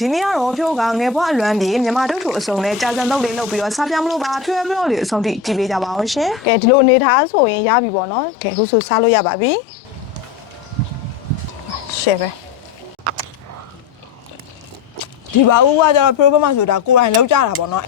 ဒီနေ့ကတော့ဖြိုးကငယ်ဘွားအလွမ်းပြေမြန်မာတို့ထူအစုံနဲ့ကြာစံတော့လေးလုပ်ပြီးတော့စားပြမလို့ပါထွေးပြောလေးအစုံထိကြည့်ပေးကြပါအောင်ရှင်ကဲဒီလိုအနေထားဆိုရင်ရပြီပေါ့နော်ကဲအခုဆိုစားလို့ရပါပြီရှယ်ပဲဒီဘာဦးကကျတော့ program ဆိုတာကိုယ်တိုင်လောက်ကြတာပေါ့နော်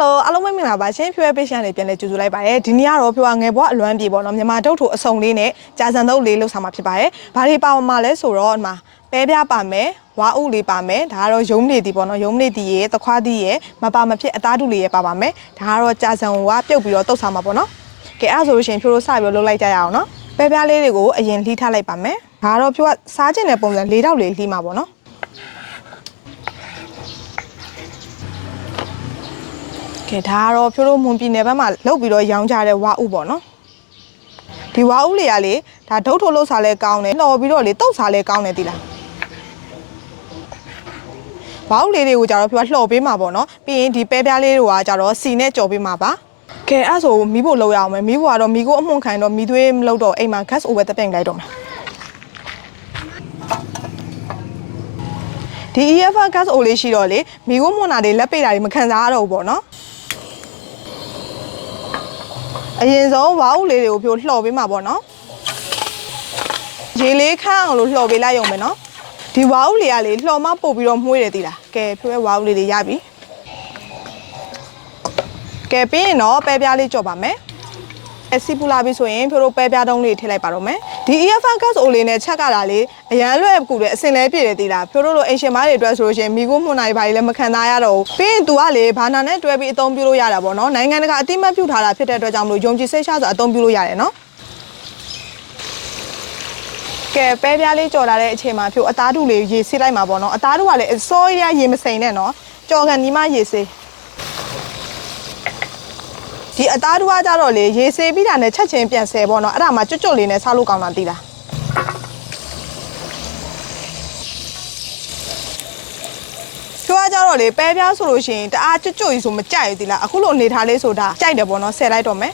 ဟယ်လိုအားလုံးပဲမင်္ဂလာပါရှင်ဖြိုးရဲ့ page ကနေပြန်လည်ကြိုဆိုလိုက်ပါရစေဒီနေ့ကတော့ဖြိုးကငယ်ဘွားအလွမ်းပြေပေါ့နော်မြန်မာတုတ်ထူအစုံလေးနဲ့ကြာစံတုတ်လေးလောက်စားမှာဖြစ်ပါတယ်ဘာတွေပါမှာလဲဆိုတော့ဒီမှာပဲပြားပါမယ်ဝါဥလေးပါမယ်ဒါကတော့ယုံနေတီပေါ့နော်ယုံနေတီရဲ့သခွားတီရဲ့မပါမဖြစ်အသားတူလေးရဲ့ပါပါမယ်ဒါကတော့ကြာစံကပြုတ်ပြီးတော့တုတ်စားမှာပေါ့နော်ကဲအဲ့ဒါဆိုလို့ရှိရင်ဖြိုးတို့စပြီးတော့လုပ်လိုက်ကြရအောင်နော်ပဲပြားလေးတွေကိုအရင်လှီးထားလိုက်ပါမယ်ဒါကတော့ဖြိုးကစားခြင်းတဲ့ပုံစံ၄တောက်လေးလှီးမှာပေါ့နော် ကဲဒါကတော့ဖြိုးတို့မွန်ပြည်နယ်ဘက်မှာလုတ်ပြီးတော့ရောင်းကြတဲ့ဝါဥပေါ့နော်ဒီဝါဥလေးကလေဒါဒုတ်ထိုးလို့စားလဲကောင်းတယ်လှော်ပြီးတော့လေတုတ်စားလဲကောင်းတယ်တိလားဝါဥလေးတွေကိုကြတော့ဖြိုးကလှော်ပေးမှာပေါ့နော်ပြီးရင်ဒီပဲပြားလေးတွေကကြတော့စီနဲ့ကြော်ပေးမှာပါကဲအဲ့ဆိုမီးဖို့လောက်ရအောင်မယ်မီးဖို့ကတော့မီးကိုအမှုန်ခံတော့မီးသွေးမလုပ်တော့အိမ်မှာ gas over တက်ပြိုင်လိုက်တော့မယ်ဒီ EFR gas O လေးရှိတော့လေမီးကိုမွန်တာတွေလက်ပိတ်တာတွေမခံစားရတော့ဘူးပေါ့နော် အရင်ဆုံးဝါဥလေးတွေကိုဖြိုလှော်ပေးမှာပေါ့နော်ရေလေးခန့်အောင်လို့လှော်ပေးလိုက်ရုံပဲနော်ဒီဝါဥလေးကလေလှော်မပို့ပြီးတော့မှုေးတယ်တိလားကဲဖြိုရဲ့ဝါဥလေးတွေရပြီကဲပြီးရင်တော့ပဲပြားလေးကြော်ပါမယ်အစီပူလာပြီဆိုရင်ဖြိုတို့ပဲပြားတုံးလေးထည့်လိုက်ပါတော့မယ် ဒီ EFR gas အိုလေးနဲ့ချက်ကတာလေအရန်လွယ်ကူတယ်အစင်လဲပြည့်တယ်တိလားဖြိုတို့လိုအင်ရှင်မားတွေအတွက်ဆိုလို့ရှိရင်မိကိုမှုန်နိုင်ပါလေလည်းမခံစားရတော့ဘူးပြီးရင် तू ကလေဘာနာနဲ့တွဲပြီးအသုံးပြုလို့ရတာပေါ့နော်နိုင်ငံတကာအတိမတ်ပြုထားတာဖြစ်တဲ့အတွက်ကြောင့်မလို့ယုံကြည်စိတ်ချစွာအသုံးပြုလို့ရတယ်နော်ကဲပဲပြားလေးကြော်လာတဲ့အချိန်မှာဖြိုအသားတူလေးရေဆေးလိုက်မှာပေါ့နော်အသားတူကလည်းအစောရရေမစိန်နဲ့နော်ကြော်ကန်ဒီမှရေဆေး ဒီအသားတူကကြတော့လေရေဆေးပြီးတာနဲ့ချက်ချင်းပြန်ဆဲပေါ့နော်အဲ့ဒါမှကျွတ်ကျွတ်လေးနဲ့စားလို့ကောင်းတာသိလားသူကကြတော့လေပဲပြားဆိုလို့ရှိရင်တအားကျွတ်ကျွတ်ကြီးဆိုမကြိုက်ဘူးဒီလားအခုလိုအနေထားလေးဆိုတာကြိုက်တယ်ပေါ့နော်ဆဲလိုက်တော့မယ်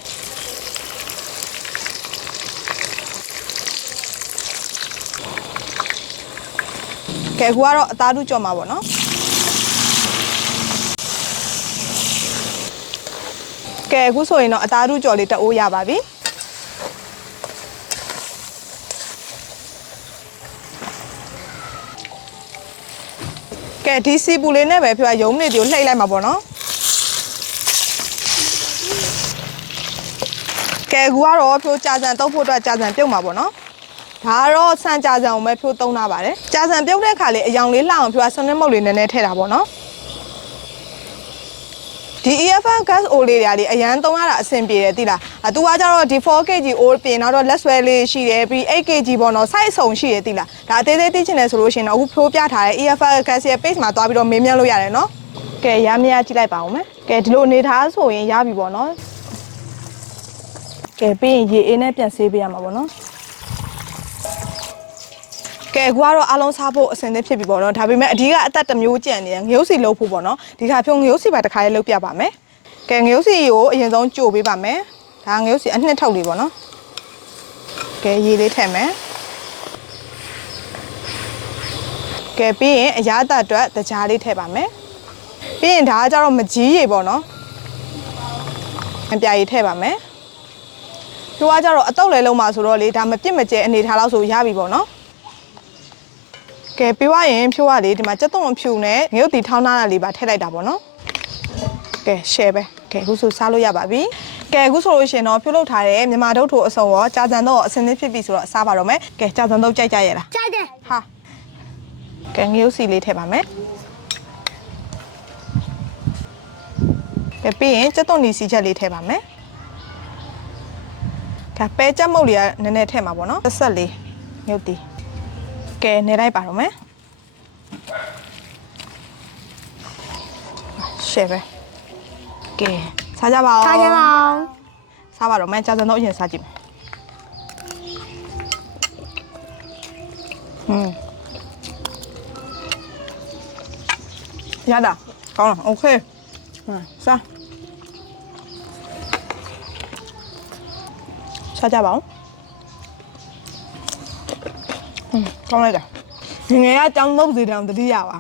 ကဲအခုကတော့အသားတူကြော်မှာပေါ့နော် ကဲအခုဆိုရင်တော့အသားတူကြော်လေးတအိုးရပါပြီကဲဒီစီပူလေးနဲ့ပဲပြောရုံးနေတီကိုလှိမ့်လိုက်မှာပေါ့နော်ကဲအခုကတော့ဖြိုးကြာစံတုပ်ဖို့အတွက်ကြာစံပြုတ်မှာပေါ့နော်ဒါကတော့စံကြာစံကိုပဲဖြိုးသုံးထားပါတယ်။ကြာစံပြုတ်တဲ့ခါလေးအယောင်လေးလှအောင်ဖြိုးကဆွနစ်မုတ်လေးနည်းနည်းထည့်တာပေါ့နော်။ ဒီ EFN gas O လေးတွေကလေအရန်သုံးရတာအဆင်ပြေတယ်တိလား။အတူကကြတော့ဒီ 4kg O ပြင်တော့လက်ဆွဲလေးရှိတယ်ပြီး 8kg ပေါ့နော် size စုံရှိတယ်တိလား။ဒါအသေးသေးသိချင်တယ်ဆိုလို့ရှိရင်တော့အခုဖြိုးပြထားတဲ့ EFN gas ရဲ့ page မှာသွားပြီးတော့မေးမြန်းလို့ရတယ်နော်။ကဲရမရကြည့်လိုက်ပါဦးမယ်။ကဲဒီလိုအနေထားဆိုရင်ရပြီပေါ့နော်။ကဲပြီးရင်ရေအေးနဲ့ပြန်ဆေးပေးရမှာပေါ့နော်။ ကဲအခုကတော့အားလုံးစားဖို့အဆင်သင့်ဖြစ်ပြီပေါ့နော်ဒါပေမဲ့အဓိကအသက်တစ်မျိုးကြံနေတယ်ငရုတ်စီလုပ်ဖို့ပေါ့နော်ဒီခါဖြုံငရုတ်စီပါတစ်ခါလေးလုပ်ပြပါမယ်ကဲငရုတ်စီကိုအရင်ဆုံးကြိုပေးပါမယ်ဒါငရုတ်စီအနှစ်ထုတ်လေးပေါ့နော်ကဲရေလေးထည့်မယ်ကဲပြီးရင်အရာအသက်အတွက်တကြားလေးထည့်ပါမယ်ပြီးရင်ဒါကကြတော့မကြီးရေပေါ့နော်အပြာရည်ထည့်ပါမယ်သူကကြတော့အတုပ်လဲလုံးမှာဆိုတော့လေဒါမပြစ်မကျဲအနေထားလောက်ဆိုရပြီပေါ့နော် ကဲပြီးွားရင်ဖြိုးရလေဒီမှာစက်သွန်ဖြူနဲ့ငရုတ်တီထောင်းထားတာလေးပါထည့်လိုက်တာပေါ့နော်ကဲ share ပဲကဲအခုဆိုစားလို့ရပါပြီကဲအခုဆိုလို့ရှိရင်တော့ဖြိုးလုပ်ထားတဲ့မြန်မာဒုတ်ထိုအစုံရောကြာစံတော့အစင်းသစ်ဖြစ်ပြီဆိုတော့စားပါတော့မယ်ကဲကြာစံတော့ကြိုက်ကြရလားကြိုက်တယ်ဟာကဲငရုတ်စီလေးထည့်ပါမယ်ကဲပြီးရင်စက်သွန်ဒီစီချက်လေးထည့်ပါမယ်ကဲပဲချက်မုတ်လေးကနည်းနည်းထည့်မှာပေါ့နော်ဆက်ဆက်လေးငရုတ်တီ ကဲနေလိုက်ပါတော့မယ်ရှယ်ပဲကဲစားကြပါဦး စားကြပါဦး စားပါတော့မယ်ကြာစံတော့အရင်စားကြည့်မယ်ဟွန်းရတာကောင်းလားโอเคဟမ်စားစားကြပါဦး ကောင်းလိုက်တာငငယ်ကတောင်မုတ်စီတောင်တတိယပါ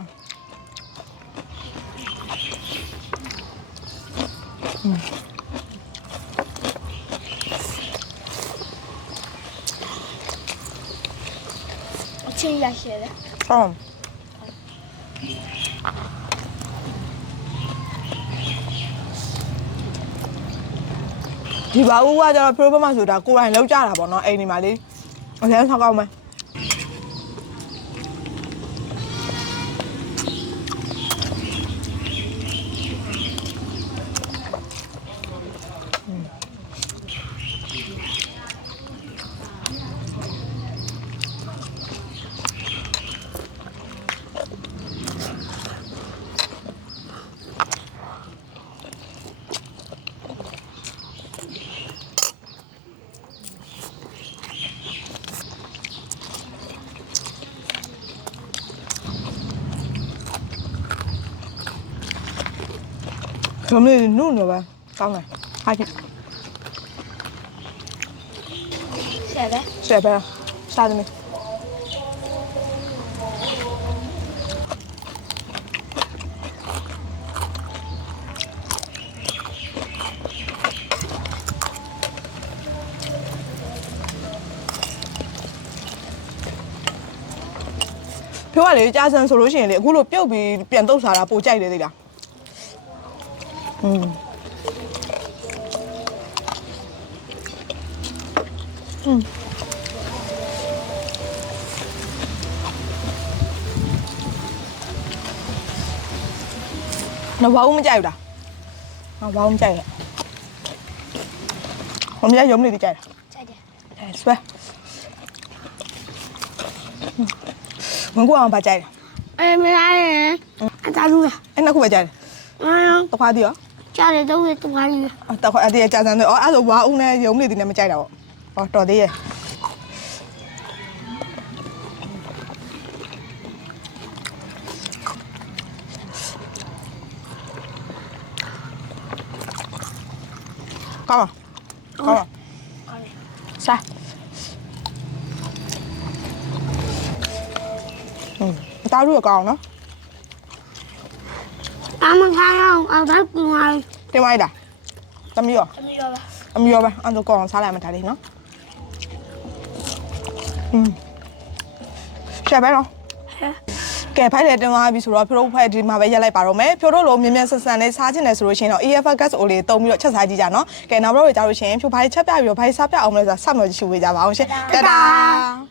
အချင်းရရှိတယ်ဟုတ်ဒီဘာဦးကကျတော့ program ဆိုတာကိုယ်တိုင်လောက်ကြတာပေါ့နော်အိမ်ဒီမှာလေးအရင်ဆောက်ကောင်းမယ် ခမလေးနုနေပါကောင်းတယ်ဟာကြည့်ရှိတယ်ဆက်ပဲစားတယ်ပြောရလေကြာစံဆိုလို့ရှိရင်လေအခုလိုပြုတ်ပြီးပြန်တုတ်စားတာပိုကြိုက်တယ်သိလား ừ. Ừ. nó bấu mới chạy đó. Nó bấu mới chạy ừ. không dám giống này thì chạy chạy xuống muốn qua bà chạy em ra đây ừ. anh ta luôn à? Anh đã cũng phải chạy tao khoa gì đó ကြိုက်တာအဲမလာရင်အတားလူရအဲ့နောက်ခုပဲကြိုက်တယ်အာတခွားတီးရောကြားတယ်တော့တူပါလိမ့်အော်တခွားအတီးကြာစံတယ်အော်အဲ့ဆိုဝါဦးနဲ့ရုံနေတိနဲ့မကြိုက်တာပေါ့ဟောတော်သေးရဲ့ကောင်းပါကောင်းပါစားอืมတားရူကောင်းနော် အမခိုင်းအောင်အတားကူအောင်တင်လိုက်တာသမီးရောသမီးရောပါအမီရောပဲအဲ့ဒါကောင်းစားလိုက်မှဒါလေးနော်อืมရှာပဲနော်ကဲဖိုက်လေတင်သွားပြီဆိုတော့ဖြိုးတို့ဖိုက်ဒီမှာပဲရက်လိုက်ပါတော့မယ်ဖြိုးတို့လိုမြင်မြန်ဆန်ဆန်လေးစားချင်တယ်ဆိုလို့ရှိရင်တော့ EF gas အိုလေးတုံးပြီးတော့ချက်စားကြည့်ကြနော်ကဲနောက်တော့ကြာလို့ရှိရင်ဖြိုးဖိုက်ချက်ပြပြီးတော့ဖိုက်စားပြအောင်လို့ဆိုတာစောင့်မျှော်ကြည့်ရှုပေးကြပါအောင်ရှင်တဒါ